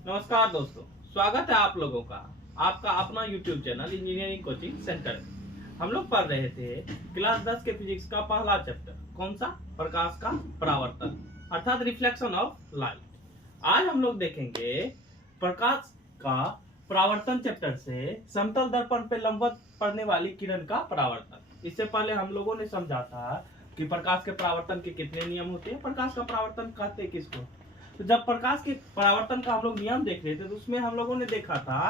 नमस्कार दोस्तों, स्वागत है आप लोगों का आपका अपना YouTube channel engineering coaching centre में। हम लोग पढ़ रहे थे क्लास 10 के फिजिक्स का पहला चैप्टर, कौन सा? प्रकाश का परावर्तन अर्थात रिफ्लेक्शन ऑफ लाइट। आज हम लोग देखेंगे प्रकाश का परावर्तन चैप्टर से समतल दर्पण पे लंबवत पड़ने वाली किरण का परावर्तन। इससे पहले हम लोगों ने समझा था कि प्रकाश के परावर्तन के कितने नियम होते हैं, प्रकाश का परावर्तन कहते हैं किसको। तो जब प्रकाश के परावर्तन का हम लोग नियम देख रहे थे तो उसमें हम लोगों ने देखा था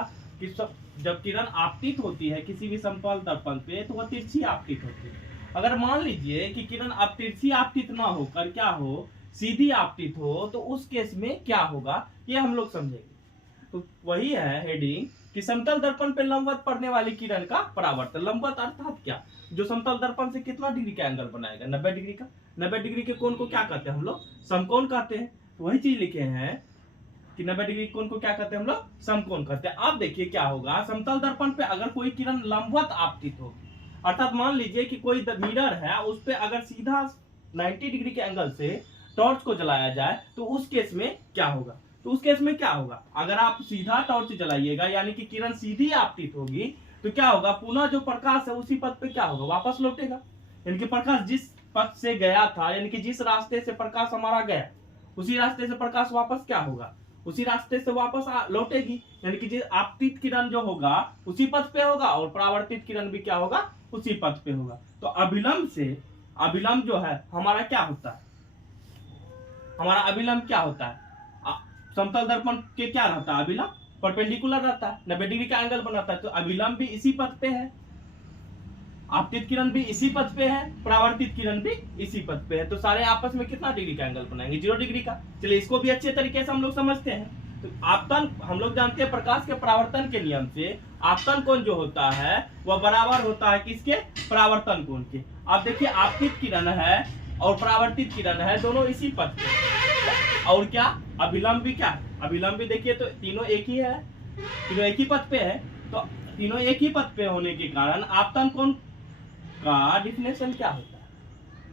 कि जब किरण आपतित होती है किसी भी समतल दर्पण पे तो वह तिरछी आपतित होती है। अगर मान लीजिए कि किरण अब तिरछी आपतित ना होकर क्या हो, सीधी आपतित हो, तो उस केस में क्या होगा ये हम लोग समझेंगे। तो वही है हेडिंग कि समतल दर्पण पे लंबवत पड़ने वाली किरण का परावर्तन। लंबवत अर्थात क्या? जो समतल दर्पण से कितना डिग्री का एंगल बनाएगा? 90 डिग्री का। 90 डिग्री के कोण को क्या कहते हैं हम लोग? समकोण कहते हैं। वही चीज लिखे हैं कि 90 डिग्री कोण को क्या कहते हैं हम लोग? समकोण कहते हैं। अब देखिए क्या होगा, समतल दर्पण पे अगर कोई किरण लंबवत आपतित होगी, अर्थात मान लीजिए कि कोई मिरर है, उस पे अगर सीधा 90 डिग्री के एंगल से टॉर्च को जलाया जाए तो उस केस में क्या होगा? तो उस केस में क्या होगा, अगर आप सीधा टॉर्च जलाइएगा यानी कि किरण सीधी आपतित होगी तो क्या होगा, पुनः जो प्रकाश है उसी पथ पे क्या होगा, वापस लौटेगा। यानी कि प्रकाश जिस पथ से गया था, यानी कि जिस रास्ते से प्रकाश हमारा गया उसी रास्ते से प्रकाश वापस क्या होगा, उसी रास्ते से वापस लौटेगी। यानी कि जिस आपतित किरण जो होगा उसी पथ पे होगा और परावर्तित किरण भी क्या होगा, उसी पथ पे होगा। तो अभिलंब से अभिलंब जो है हमारा क्या होता है, हमारा अभिलंब क्या होता है? समतल दर्पण के क्या रहता है, अभिलंब परपेंडिकुलर रहता है, 90 डिग्री का एंगल बनाता है। तो अभिलंब भी इसी पथ पे है, आपतित किरण भी इसी पथ पे है, परावर्तित किरण भी इसी पथ पे है। तो सारे आपस में कितना डिग्री का एंगल बनाएंगे? 0 डिग्री का। चलिए इसको भी अच्छे तरीके से हम लोग समझते हैं। तो आपतन हम लोग जानते हैं प्रकाश के परावर्तन के नियम से आपतन कोण जो होता है वह बराबर होता है किसके? परावर्तन कोण के। आप देखिए आपतित किरण है और परावर्तित किरण है, दोनों इसी पथ पे। और क्या अभिलंब भी क्या है? अभिलंब भी देखिए तो तीनों एक ही है, तीनों एक ही पथ पे है। तो तीनों एक ही पथ पे होने के कारण आपतन कोण का डिफिनेशन क्या होता है?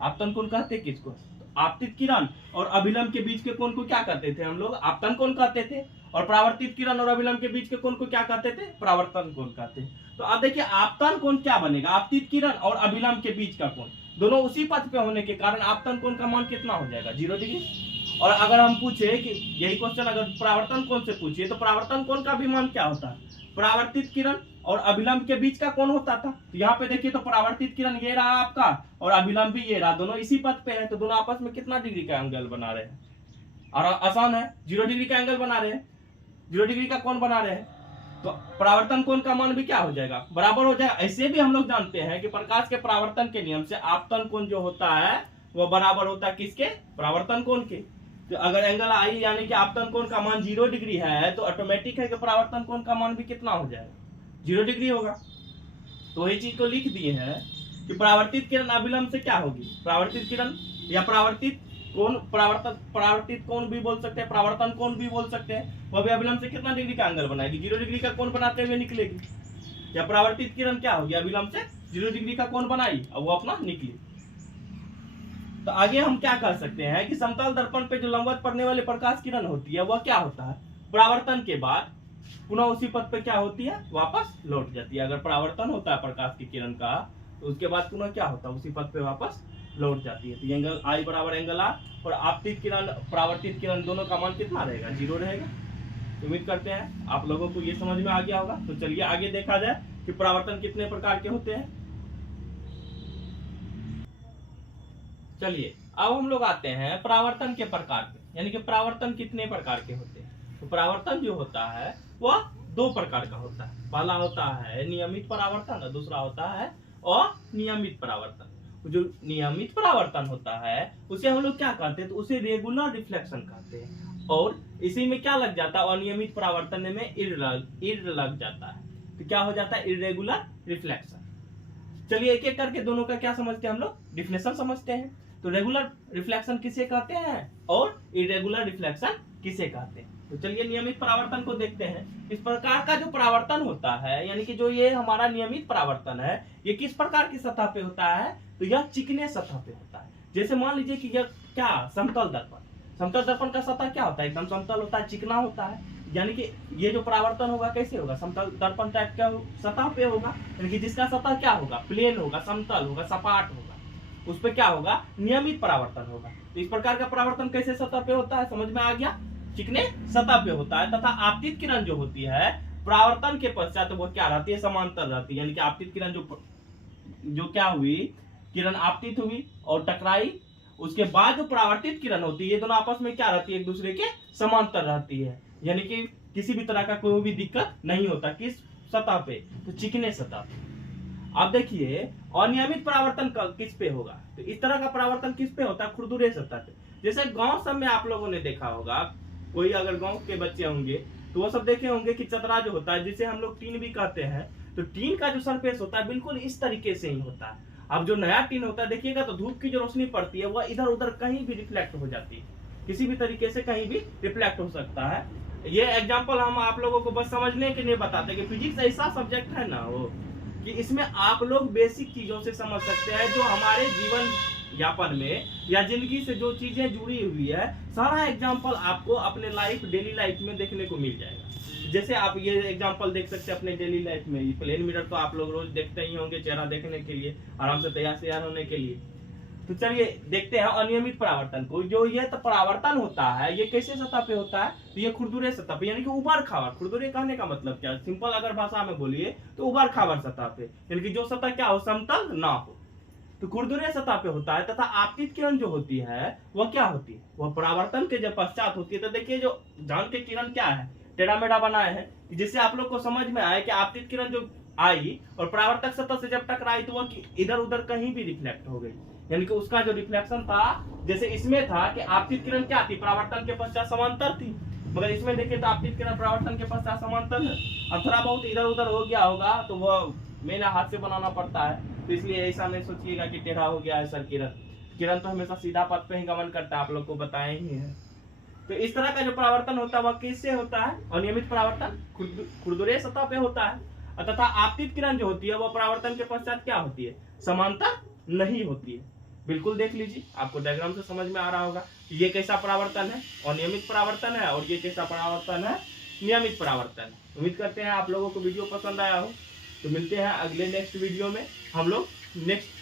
आपतन कोण कहते हैं किसको? तो आपतित किरण और अभिलंब के बीच के कोण को क्या कहते थे हम लोग? आपतन कोण कहते थे। और परावर्तित किरण और अभिलंब के बीच के कोण को क्या कहते थे? परावर्तन कोण कहते हैं। तो अब देखिए आपतन कोण क्या बनेगा, आपतित किरण और अभिलंब के बीच का कोण, दोनों उसी पथ पे होने के कारण आपतन कोण का मान कितना हो जाएगा? 0 डिग्री। और अगर हम पूछे कि यही क्वेश्चन अगर परावर्तन कोण से पूछिए तो परावर्तन कोण का भी मान क्या होता है? परावर्तित किरण और अभिलंब के बीच का कोण होता था। तो यहाँ पे देखिए तो परावर्तित किरण ये रहा आपका और अभिलंब भी ये रहा, दोनों इसी पथ पे है। तो दोनों आपस में कितना डिग्री का एंगल बना रहे हैं? और आसान है, 0 डिग्री का एंगल बना रहे हैं, 0 डिग्री का कोण बना रहे हैं। तो परावर्तन कोण का मान भी क्या हो जाएगा? बराबर हो जाएगा। ऐसे भी हम लोग जानते हैं कि प्रकाश के परावर्तन के नियम से आपतन कोण जो होता है वह बराबर होता है किसके? परावर्तन कोण के। तो अगर एंगल आई यानी कि आपतन कोण का मान 0 डिग्री है तो ऑटोमेटिक है कि परावर्तन कोण का मान भी कितना हो जाएगा? 0 डिग्री होगा। तो वही चीज को लिख दिए हैं कि परावर्तित किरण अभिलंब से क्या होगी? परावर्तित किरण या परावर्तित कोण, परावर्तित कोण भी बोल सकते हैं, परावर्तन कोण भी बोल सकते हैं। वह भी अभिलंब से कितना डिग्री का एंगल बनाएगी? 0 डिग्री का कोण बनाते हुए निकलेगी। या परावर्तित किरण क्या होगी? अभिलंब से 0 डिग्री का कोण बनाई और वो अपना निकली। तो आगे हम क्या कर सकते हैं कि समतल दर्पण पे जो लंबवत पड़ने वाली प्रकाश किरण होती है वह क्या होता है? परावर्तन के बाद पुनः उसी पथ पे क्या होती है? वापस लौट जाती है। अगर परावर्तन होता है प्रकाश की किरण का तो उसके बाद पुनः क्या होता है? उसी पथ पे वापस लौट जाती है। तो एंगल आई बराबर एंगल आर और आपतित किरण परावर्तित किरण दोनों का मान कितना रहेगा? 0 रहेगा। उम्मीद करते हैं आप लोगों को ये समझ में आ गया होगा। तो चलिए आगे देखा जाए कि परावर्तन कितने प्रकार के होते हैं। चलिए अब हम लोग आते हैं परावर्तन के प्रकार पे, यानी कि परावर्तन कितने प्रकार के होते हैं। तो परावर्तन जो होता है वह 2 प्रकार का होता है। पहला होता है नियमित परावर्तन और दूसरा होता है अनियमित परावर्तन। जो नियमित परावर्तन होता है उसे हम लोग क्या कहते हैं? तो उसे रेगुलर रिफ्लेक्शन कहते हैं। और इसी में क्या लग जाता है? अनियमित परावर्तन में इर लग जाता है। तो क्या हो जाता है? Irregular reflection. चलिए एक एक करके दोनों का क्या समझते हैं हम लोग? डिफिनेशन समझते हैं। तो रेगुलर रिफ्लेक्शन किसे कहते हैं और इरेगुलर रिफ्लेक्शन किसे कहते हैं? तो चलिए नियमित परावर्तन को देखते हैं। इस प्रकार का जो परावर्तन होता है, यानी कि जो ये हमारा नियमित परावर्तन है, ये किस प्रकार की सतह पे होता है? तो यह चिकने सतह पे होता है। जैसे मान लीजिए कि यह क्या समतल दर्पण, समतल दर्पण का सतह क्या होता है? एकदम समतल होता है, चिकना होता है। यानी कि ये जो परावर्तन होगा कैसे होगा? समतल दर्पण टाइप का सतह पे होगा, यानी कि जिसका सतह क्या होगा? प्लेन होगा, समतल होगा, सपाट होगा। उस पे क्या होगा? नियमित परावर्तन होगा। तो इस प्रकार का परावर्तन कैसे सतह पे होता है? समझ में आ गया? चिकने सतह पे होता है। तथा आपतित किरण जो होती है परावर्तन के पश्चात वो क्या रहती है? समांतर रहती है। यानी कि आपतित किरण जो क्या हुई, किरण आपतित हुई और टकराई, उसके बाद जो परावर्तित किरण होती है ये दोनों आपस में क्या रहती है? एक दूसरे के समांतर रहती है। यानी कि किसी भी तरह का कोई भी दिक्कत नहीं होता। किस सतह पे? तो चिकने सतह पे। अब देखिए अनियमित परावर्तन किस पे होगा? तो इस तरह का परावर्तन किस पे होता है? खुरदुरे सतह पे। जैसे गांव सब में आप लोगों ने देखा होगा, कोई अगर गांव के बच्चे होंगे तो वो सब देखे होंगे कि चतरा जो होता है, जिसे हम लोग टीन भी कहते हैं, तो टीन का जो सरफेस होता है बिल्कुल इस तरीके से ही होता है। अब जो नया टीन होता है देखिएगा तो धूप की जो रोशनी पड़ती है वह इधर उधर कहीं भी रिफ्लेक्ट हो जाती है, किसी भी तरीके से कहीं भी रिफ्लेक्ट हो सकता है। ये एग्जाम्पल हम आप लोगों को बस समझने के लिए बताते हैं कि फिजिक्स ऐसा सब्जेक्ट है ना वो, कि इसमें आप लोग बेसिक चीजों से समझ सकते हैं जो हमारे जीवन यापन में या जिंदगी से जो चीजें जुड़ी हुई है, सारा एग्जाम्पल आपको अपने डेली लाइफ में देखने को मिल जाएगा। जैसे आप ये एग्जांपल देख सकते हैं अपने डेली लाइफ में। प्लेन मिरर तो आप लोग रोज देखते ही होंगे चेहरा देखने के लिए, आराम से तैयार होने के लिए। तो चलिए देखते हैं अनियमित परावर्तन को। जो ये तो परावर्तन होता है ये कैसे सतह पे होता है? तो ये खुरदुरे सतह पे, यानी कि उबड़ खाबड़। खुरदुरे कहने का मतलब क्या है? सिंपल अगर भाषा में बोलिए तो उबड़ खाबड़ सतह पे, यानी कि जो सतह क्या हो? समतल ना हो, तो खुरदुरे सतह पे होता है। तथा आपतित किरण जो होती है वह क्या होती है? वह परावर्तन के जब पश्चात होती है। तो देखिए जो जान के किरण क्या है, टेढ़ा मेढ़ा बनाए हैं, जिससे आप लोग को समझ में आए कि आपतित किरण जो आई और परावर्तक सतह से जब टकराई तो वह इधर उधर कहीं भी रिफ्लेक्ट हो गई। यानी कि उसका जो रिफ्लेक्शन था, जैसे इसमें था कि आपतित किरण क्या थी? परावर्तन के पश्चात समांतर थी, मगर इसमें देखिए तो आपतित किरण परावर्तन के पश्चात समांतर है। अब थोड़ा बहुत इधर उधर हो गया होगा तो वह मेरा हाथ से बनाना पड़ता है, तो इसलिए ऐसा नहीं सोचिएगा कि टेढ़ा हो गया है सर। किरण तो हमेशा सीधा पथ पे ही गमन करता है, आप लोग को बताए ही है। तो इस तरह का जो परावर्तन होता है वह किससे होता है? अनियमित परावर्तन खुरदुरे सतह पे होता है। तथा आपतित किरण जो होती है वह परावर्तन के पश्चात क्या होती है? समांतर नहीं होती है। बिल्कुल देख लीजिए, आपको डायग्राम से समझ में आ रहा होगा कि ये कैसा परावर्तन है? अनियमित परावर्तन है। और ये कैसा परावर्तन है? नियमित परावर्तन। उम्मीद करते हैं आप लोगों को वीडियो पसंद आया हो। तो मिलते हैं अगले नेक्स्ट वीडियो में हम लोग नेक्स्ट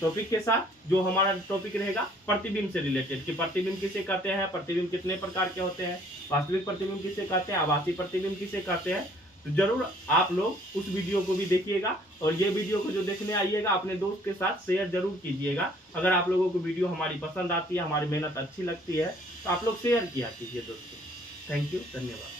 टॉपिक के साथ, जो हमारा टॉपिक रहेगा प्रतिबिंब से रिलेटेड, कि प्रतिबिंब किसे कहते हैं, प्रतिबिंब कितने प्रकार के होते हैं, वास्तविक प्रतिबिंब किसे कहते हैं, आभासी प्रतिबिंब किसे कहते हैं। तो जरूर आप लोग उस वीडियो को भी देखिएगा, और ये वीडियो को जो देखने आइएगा अपने दोस्त के साथ शेयर जरूर कीजिएगा। अगर आप लोगों को वीडियो हमारी पसंद आती है, हमारी मेहनत अच्छी लगती है, तो आप लोग शेयर किया कीजिए दोस्तों। थैंक यू, धन्यवाद।